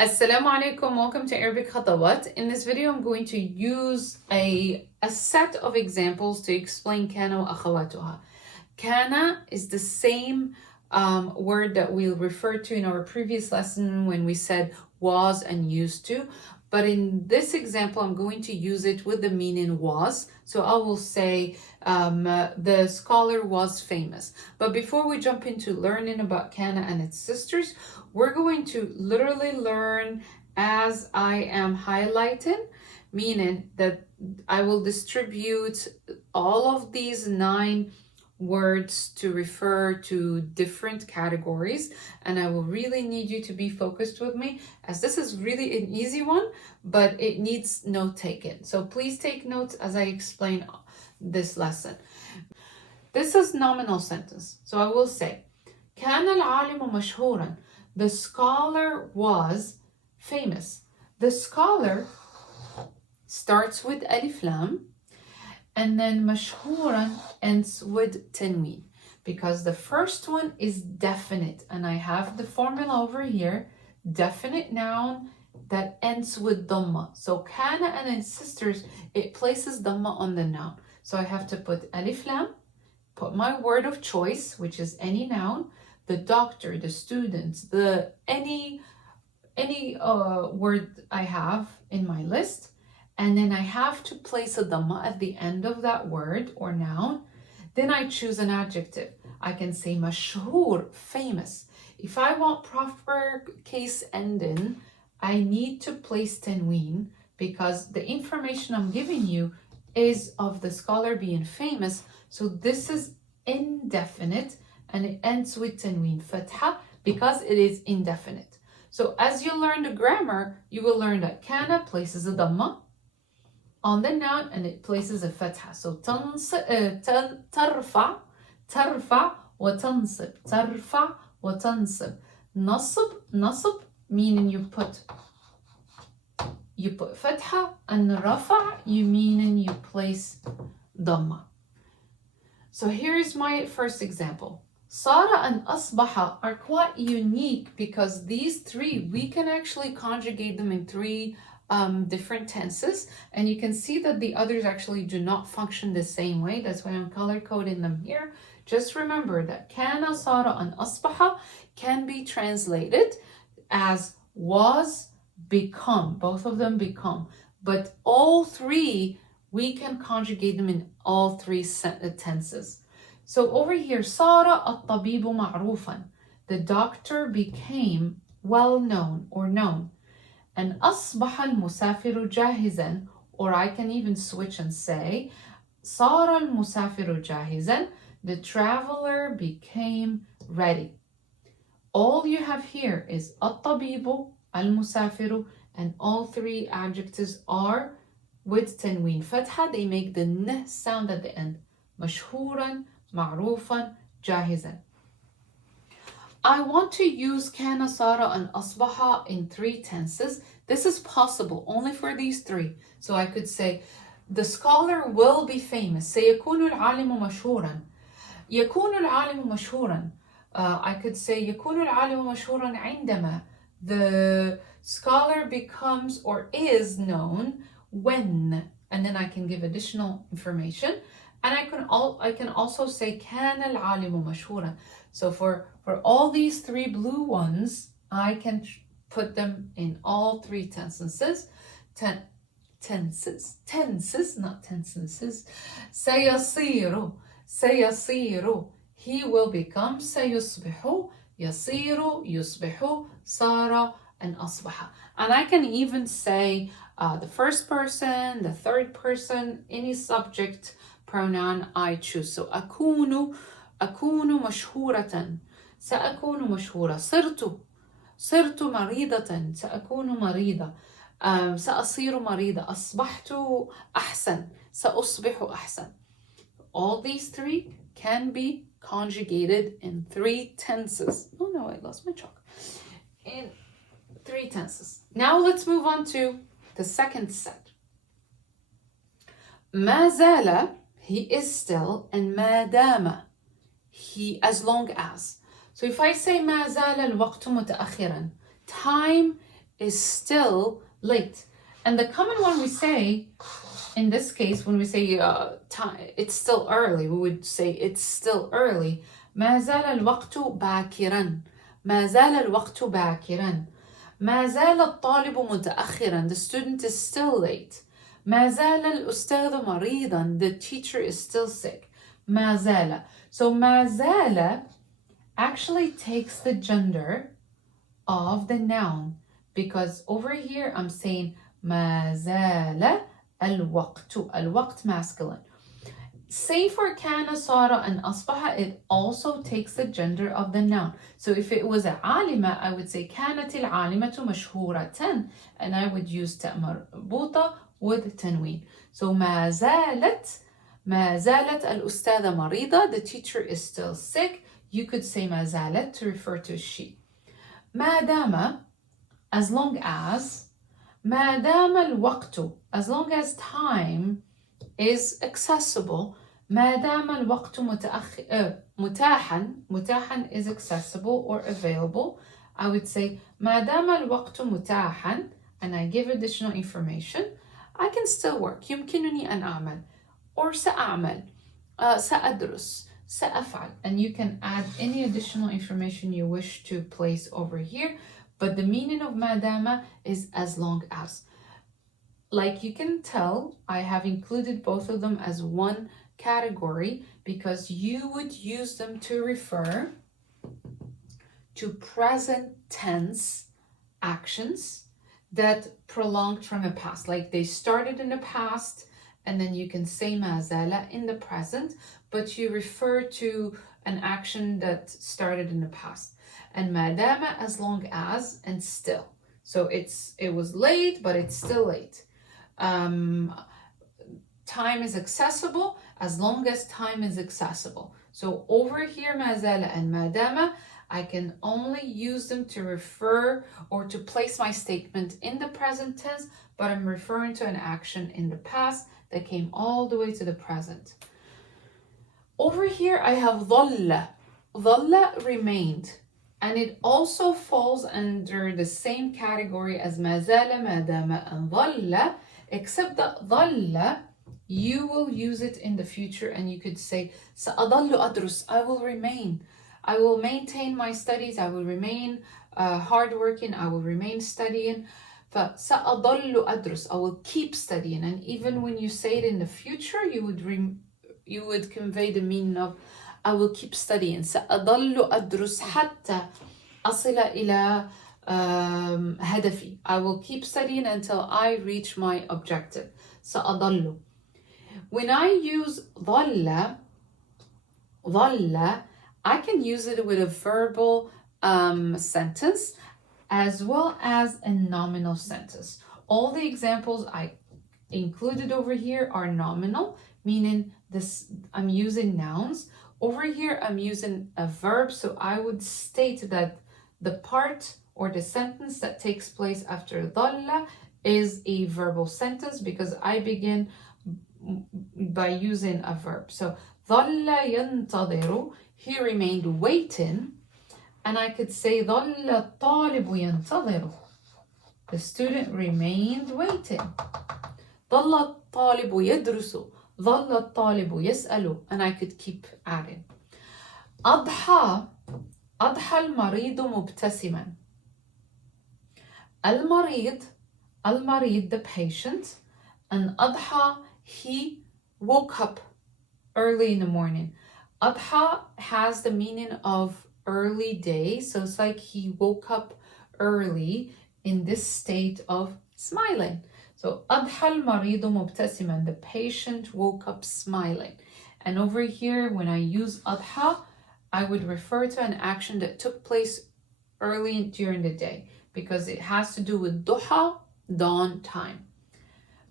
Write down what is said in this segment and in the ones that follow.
Assalamu alaikum, welcome to Arabic Khatawaat. In this video, I'm going to use a set of examples to explain Kaana wa Akhawaatuha. Kaana is the same word that we referred to in our previous lesson when we said was and used to. But in this example, I'm going to use it with the meaning was. So I will say the scholar was famous. But before we jump into learning about Kaana and its sisters, we're going to literally learn as I am highlighting, meaning that I will distribute all of these 9 words to refer to different categories, and I will really need you to be focused with me, as this is really an easy one, but it needs note taken. So please take notes as I explain this lesson. This is nominal sentence. So I will say كان العالم مشهورا. The scholar was famous. The scholar starts with alif lam, and then mashhuran ends with tanween, because the first one is definite, and I have the formula over here, definite noun that ends with dhamma. So Kaana and its sisters, it places dhamma on the noun. So I have to put alif lam, put my word of choice, which is any noun, the doctor, the students, the any word I have in my list, and then I have to place a dhamma at the end of that word or noun. Then I choose an adjective. I can say mashhur, famous. If I want proper case ending, I need to place tanween, because the information I'm giving you is of the scholar being famous. So this is indefinite, and it ends with tanween fatha because it is indefinite. So as you learn the grammar, you will learn that Kaana places a dhamma on the noun and it places a fatha. So tarfa wa tansib, tarfa wa tansib. Nasib meaning you put fatha, and rafa you meaning you place dhamma. So here's my first example. Sara and Asbaha are quite unique because these 3, we can actually conjugate them in 3 different tenses, and you can see that the others actually do not function the same way. That's why I'm color coding them here. Just remember that Kaana, Sara, and Asbaha can be translated as was, become. Both of them become. But all 3, we can conjugate them in all 3 tenses. So over here, Sara at-tabibu ma'rufan. The doctor became well known or known. And أصبح المسافر جاهزا, or I can even switch and say صار المسافر جاهزا. The traveler became ready. All you have here is الطبيب, المسافر, and all 3 adjectives are with tanween fatha. They make the n sound at the end. مشهورا, معروفا, جاهزا. I want to use Kaana, Sara, and Asbaha in 3 tenses. This is possible only for these 3. So I could say, the scholar will be famous. سيكون العالم مشهورا. يكون العالم مشهورا. I could say, يكون العالم مشهورا عندما. The scholar becomes or is known when. And then I can give additional information. And I can also say كان العالم مشهورا. So for all these 3 blue ones, I can put them in all 3 tenses. Tenses, not tenses. سيصير, he will become. سيصبح, يصير, يصبح, صار, and أصبح. And I can even say the first person, the third person, any subject pronoun I choose. So أكون مشهورة. سأكون مشهورة. صرت مريضة. سأكون مريضة. سأصير مريضة. أصبحت أحسن. سأصبح أحسن. All these 3 can be conjugated in 3 tenses. Oh no, I lost my chalk. In 3 tenses. Now let's move on to the second set. مازال, he is still, and ما دام, he as long as. So if I say مازال الوقت متأخرا, time is still late. And the common one we say, in this case, when we say time, it's still early, we would say it's still early. ما زال الوقت باكرا. ما زال الوقت باكرا. ما زال الطالب متأخرا. The student is still late. ما زال الأستاذ مريضا. The teacher is still sick. ما زال. So ما زال actually takes the gender of the noun, because over here I'm saying ما زال الوقت. الوقت masculine. Say for كان صار and أصبح, it also takes the gender of the noun. So if it was عالمة, I would say كانت العالمة مشهورة, and I would use تاء مربوطة with تنوين. So ما زالت الأستاذة مريضة. The teacher is still sick. You could say ما زالت to refer to she. ما دام, as long as. ما دام الوقت, as long as time is accessible. ما دام الوقت متاحا is accessible or available. I would say ما دام الوقت متاحا, and I give additional information. I can still work. يمكنني أن أعمل, or سأعمل, سأدرس, سأفعل, and you can add any additional information you wish to place over here. But the meaning of ما دام is as long as. Like you can tell, I have included both of them as one category because you would use them to refer to present tense actions that prolonged from the past. Like they started in the past, and then you can say ما زال in the present, but you refer to an action that started in the past. And ما دام as long as and still. So it was late, but it's still late. Time is accessible as long as time is accessible. So over here ما زال and ما دام, I can only use them to refer or to place my statement in the present tense, but I'm referring to an action in the past that came all the way to the present. Over here I have ظل. ظل remained. And it also falls under the same category as ما زال ما دام and ظل, except that ظل, you will use it in the future and you could say سأظل أدرس, I will remain. I will maintain my studies, I will remain hardworking, I will remain studying. فسأظل أدرس, I will keep studying. And even when you say it in the future, you would convey the meaning of I will keep studying. سأظل أدرس حتى أصل إلى هدفي. I will keep studying until I reach my objective. سأظل. When I use ظل, I can use it with a verbal sentence as well as a nominal sentence. All the examples I included over here are nominal, meaning this I'm using nouns. Over here, I'm using a verb, so I would state that the part or the sentence that takes place after ظل is a verbal sentence because I begin by using a verb. So ظل ينتظر, he remained waiting, and I could say ظل الطالب ينتظر, the student remained waiting. ظل الطالب يدرس, ظل الطالب يسأل, and I could keep adding. أضحى المريض مبتسما. المريض, the patient, and أضحى, he woke up early in the morning. أضحى has the meaning of early day, so it's like he woke up early in this state of smiling. So أضحى المريض مبتسما, the patient woke up smiling. And over here, when I use أضحى, I would refer to an action that took place early during the day because it has to do with duha, dawn time.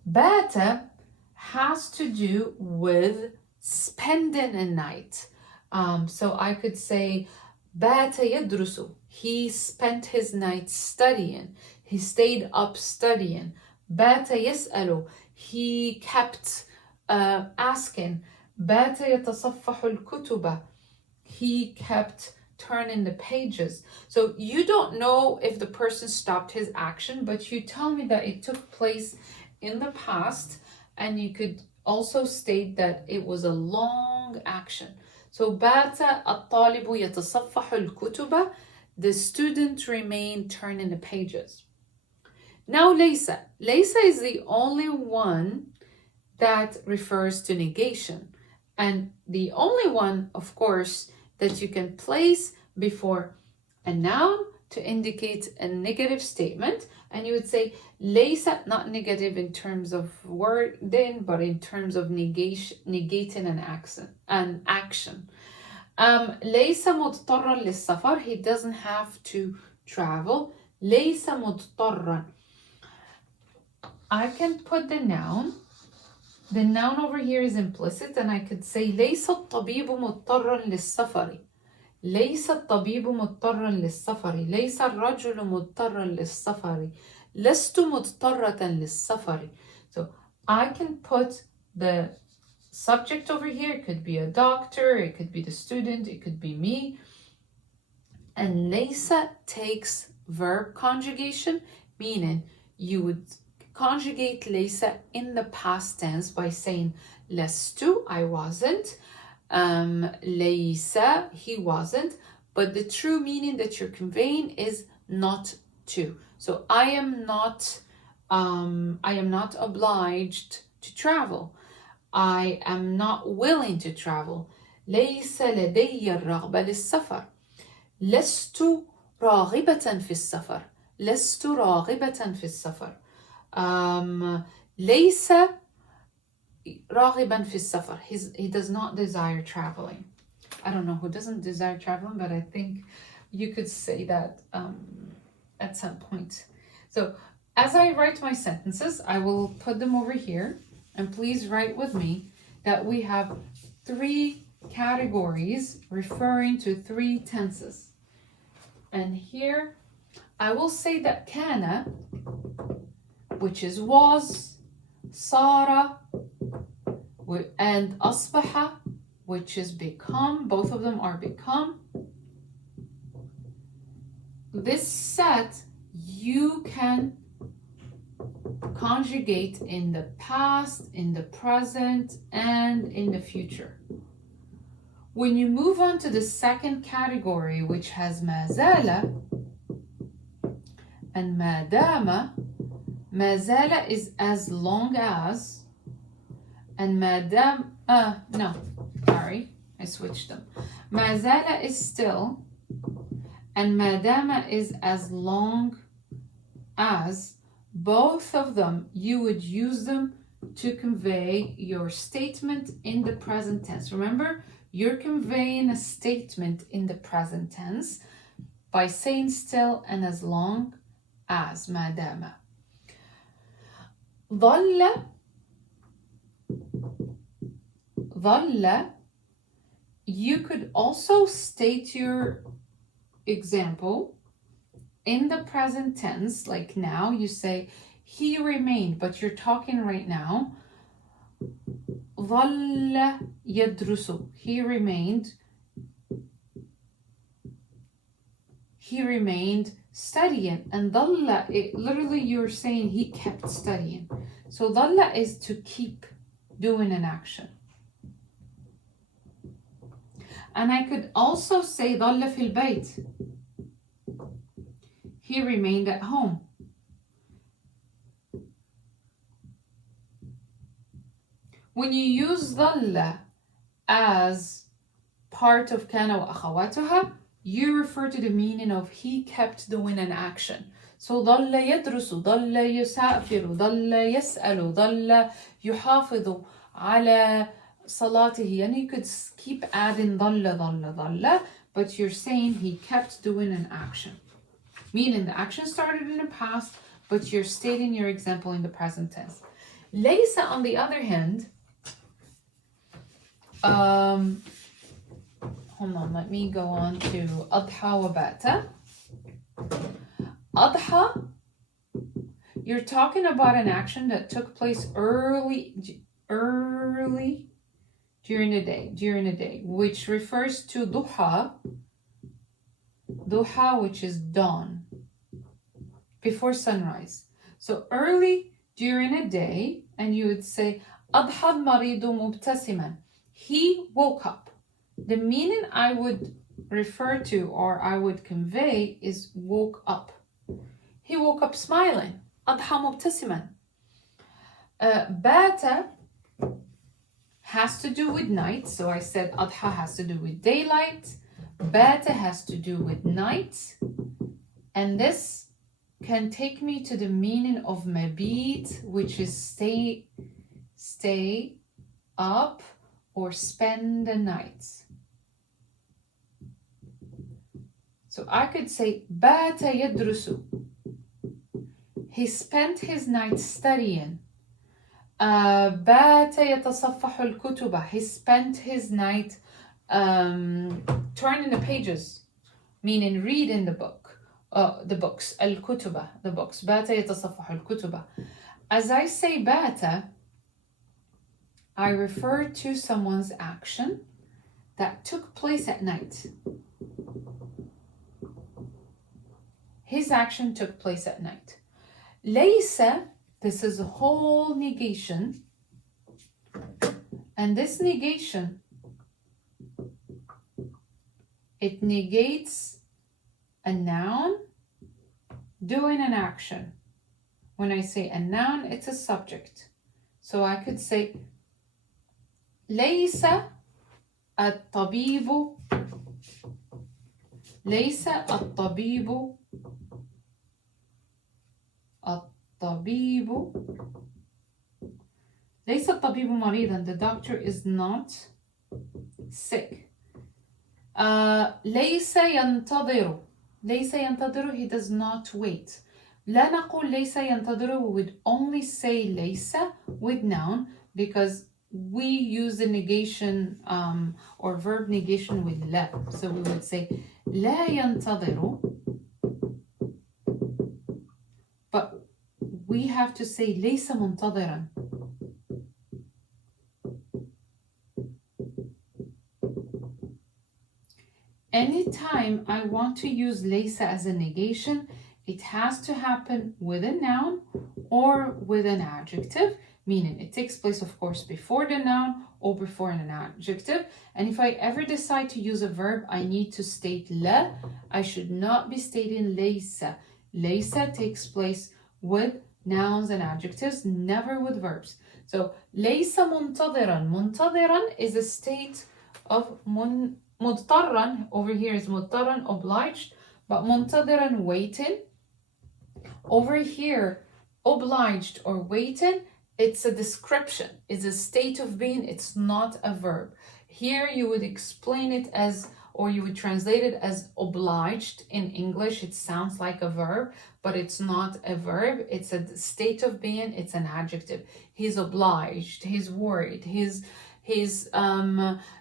بات has to do with spending a night. So I could say بات يدرس, he spent his night studying. He stayed up studying. بات يسأل, he kept asking. بات يتصفح الكتب, he kept turning the pages. So you don't know if the person stopped his action, but you tell me that it took place in the past, and you could also state that it was a long action. So بات الطالب يتصفح الكتب. The student remained turning the pages. Now ليس. ليس is the only one that refers to negation, and the only one, of course, that you can place before a noun to indicate a negative statement. And you would say ليس, not negative in terms of wording, but in terms of negating an action. ليس مضطرا للسفر. He doesn't have to travel. ليس مضطرا. I can put the noun. The noun over here is implicit, and I could say ليس الطبيب مضطرا للسفر. ليس الطبيب مضطرا للسفر. ليس الرجل مضطرا للسفر. لست مضطرة للسفر. So I can put the subject over here. It could be a doctor, it could be the student, it could be me. And ليس takes verb conjugation, meaning you would conjugate ليس in the past tense by saying لست, I wasn't, ليس, he wasn't, but the true meaning that you're conveying is not to. So I am not obliged to travel. I am not willing to travel. ليس لدي الرغبة للسفر. لست راغبة في السفر. لست راغبة في السفر. ليس راغبا في السفر. He does not desire traveling. I don't know who doesn't desire traveling, but I think you could say that at some point. So as I write my sentences, I will put them over here, and please write with me that we have 3 categories referring to 3 tenses. And here I will say that Kaana, which is was, صار, and أصبح, which is become. Both of them are become. This set you can conjugate in the past, in the present, and in the future. When you move on to the second category, which has مازال and ما دام, مازال is as long as, and ما دام, no, sorry, I switched them. مازال is still, and ما دام is as long as. Both of them, you would use them to convey your statement in the present tense. Remember, you're conveying a statement in the present tense by saying still and as long as. ما دام. ظل, you could also state your example in the present tense, like now you say he remained, but you're talking right now. ظل يدرس. He remained studying. And ظل, literally you're saying he kept studying. So ظل is to keep doing an action. And I could also say ظل في البيت. He remained at home. When you use ظل as part of كان وأخواتها, you refer to the meaning of he kept doing an action. So ظل يدرس, ظل يسافر, ظل يسأل, ظل يحافظ على صلاته. And you could keep adding ظل, but you're saying he kept doing an action. Meaning the action started in the past, but you're stating your example in the present tense. ليس, on the other hand, hold on, let me go on to أضحى وبات. أضحى, you're talking about an action that took place early during the day, which refers to duha, duha, which is dawn, before sunrise. So early during a day, and you would say أضحى المريض مبتسما. He woke up. The meaning I would refer to or I would convey is woke up. He woke up smiling. أضحى مبتسما. بات has to do with night. So I said أضحى has to do with daylight. بات has to do with night. And this can take me to the meaning of mabit, which is stay up or spend the night. So I could say بات يدرس. He spent his night studying. بات يتصفح الكتب. He spent his night turning the pages, meaning reading the books. الكتب, the books. بات يتصفح الكتب. As I say بات, I refer to someone's action that took place at night. His action took place at night. ليس, this is a whole negation. And this negation, it negates a noun doing an action. When I say a noun, it's a subject. So I could say ليس الطبيب ليس الطبيب ليس الطبيب مريضا. The doctor is not sick. ليس ينتظر. ليس ينتظر, he does not wait. لا نقول ليس ينتظر, we would only say ليس with noun because we use the negation or verb negation with لا. So we would say لا ينتظر, but we have to say ليس منتظرا. Anytime I want to use ليس as a negation, it has to happen with a noun or with an adjective, meaning it takes place, of course, before the noun or before an adjective. And if I ever decide to use a verb, I need to state لا. I should not be stating ليس. ليس takes place with nouns and adjectives, never with verbs. So ليس منتظرا. منتظرا is a state of مضطرا. Over here is مضطرا, obliged, but منتظرا, waiting. Over here, obliged or waiting, it's a description. It's a state of being. It's not a verb. Here you would explain it as, or you would translate it as obliged. In English, it sounds like a verb, but it's not a verb. It's a state of being. It's an adjective. He's obliged. He's worried. He's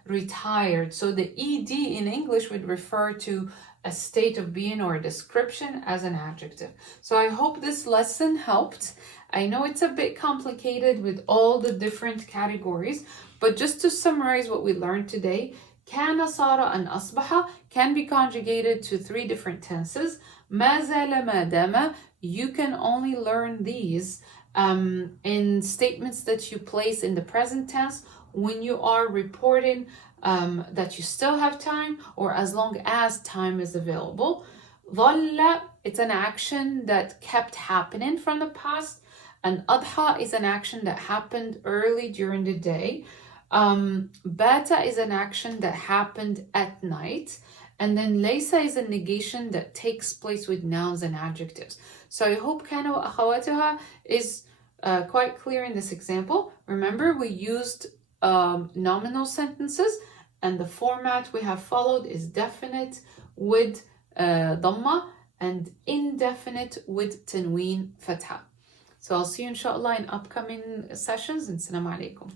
retired. So the ed in English would refer to a state of being or a description as an adjective. So I hope this lesson helped. I know it's a bit complicated with all the different categories, but just to summarize what we learned today, كان, صار, and أصبح can be conjugated to 3 different tenses. مازال, ما دام, you can only learn these in statements that you place in the present tense when you are reporting that you still have time or as long as time is available. ظل, it's an action that kept happening from the past. And أضحى is an action that happened early during the day. بات is an action that happened at night. And then ليس is a negation that takes place with nouns and adjectives. So I hope كانا وأخواتها is quite clear in this example. Remember, we used nominal sentences, and the format we have followed is definite with ضمة and indefinite with تنوين فتحة. So I'll see you inshallah in upcoming sessions, and Assalamu alaikum.